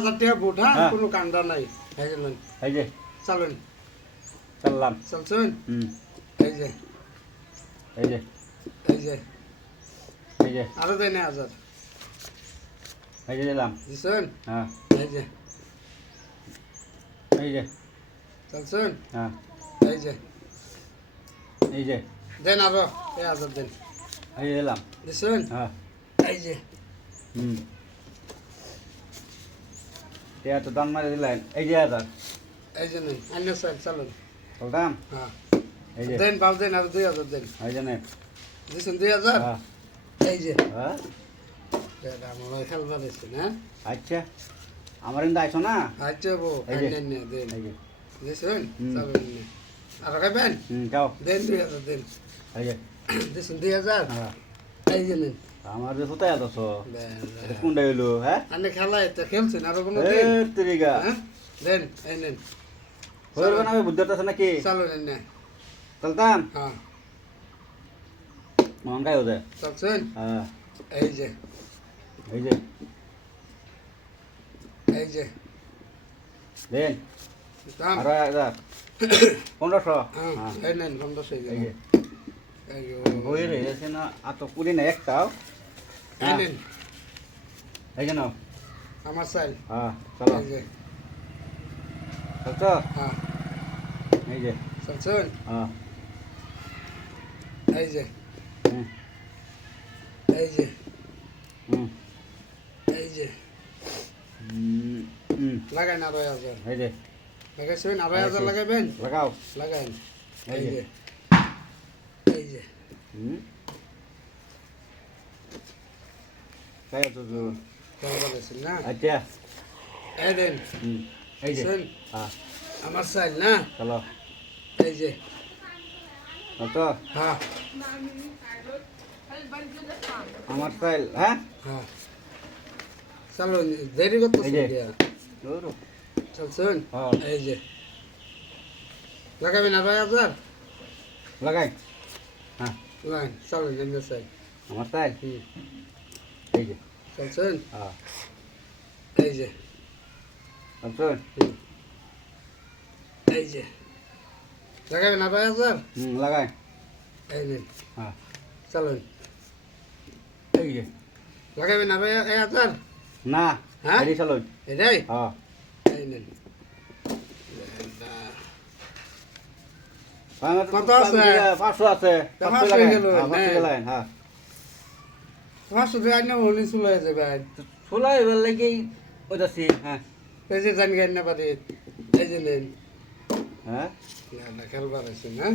1000 টাকা বুট হ্যাঁ হ্যাঁ। কোনো কান্দা নাই এই যে চলেন চললাম চলছেন হুম এই যে এই যে এই যে এই যে আরো দেন 1000 এই যে দিলাম দিছেন হ্যাঁ এই যে এই যে চলছেন হ্যাঁ এই যে এই যে দেন আরো 1000 দেন এই যে দিলাম দিছেন হ্যাঁ এই যে হুম এটা তো দাম মারি দিলেন এই যে 1000 এই যে নেন অন্য স্যার চলুন চলতাম হ্যাঁ এই যে দেন বাল দেন আর 2000 দেন এই যে নে দিছেন 2000 হ্যাঁ এই যে হ্যাঁ দেন আমার খেলবা দিছেন হ্যাঁ আচ্ছা আমার ইন্দা আইছো না আচ্ছা বো এই যে। নেন নেন দেন এই যে দিছেন হুম। চলুন আর খাবেন যাও দেন 2000 দেন এই যে দিছেন 2000 হ্যাঁ এই যে নেন আমার যে কোথায় আছো দেন কোনটা হইলো হ্যাঁ আনে খেলায় তো খেলছেন আর কোনো এ দিন তেরিগা হ্যাঁ দেন এই নেন হইবে না বুদ্ধি আছে নাকি চলো নেন না চলতাম হ্যাঁ মন গায় ওদের চলছেন হ্যাঁ এই যে এই যে এই যে দেন দাম আরো 1000 1500 হ্যাঁ হ্যাঁ এই নেন 1500 এই এই যে যে এই বই রে এসে না আতো কুড়ি না একটাও এই নেন এই যে নাও আমার সাইল হ্যাঁ চলো এই যে চলছো হ্যাঁ এই যে চলছেন হ্যাঁ এই যে হুম এই যে হুম এই যে হুম হুম লাগাইন আরো 1000 এই যে লাগাইছেন আরো 1000 লাগাইবেন লাগাও লাগাইন এই এই যে। যে এই যে হুম কাই তো তো খেলবা দিছেন না আচ্ছা এই দেন হুম এই যে দিছেন হ্যাঁ আমার সাইল না চলো এই যে চলছো হ্যাঁ আমার স্টাইল হ্যাঁ হ্যাঁ চলো দেরি করতেছেন এই যে। দিয়া দৌড়ো চলছেন হ্যাঁ এই যে লাগাবেন আরো 1000 লাগাই হ্যাঁ লাইন চলো নেন সাইল আমার স্টাইল হুম এই যে চলছেন হ্যাঁ এই যে চলছো হুম এই যে লাগাবেন আরো 1000 লাগাই এই নেন হ্যাঁ চলেন এই যে লাগাবেন আরো 1000 না হ্যাঁ? এডি চলো এটাই হ্যাঁ এই নেন কত আছে? 500 আছে 500 লাগাই গেল, হ্যাঁ 500 নে। লাগাই হ্যাঁ তোমার শুধু আইনা হলি চলে যাবে ফুলাই এবার লাগি ওইটাছি হ্যাঁ এই যে জানি গাইনা পারে এই যে নেন হ্যাঁ খেলবার আছে না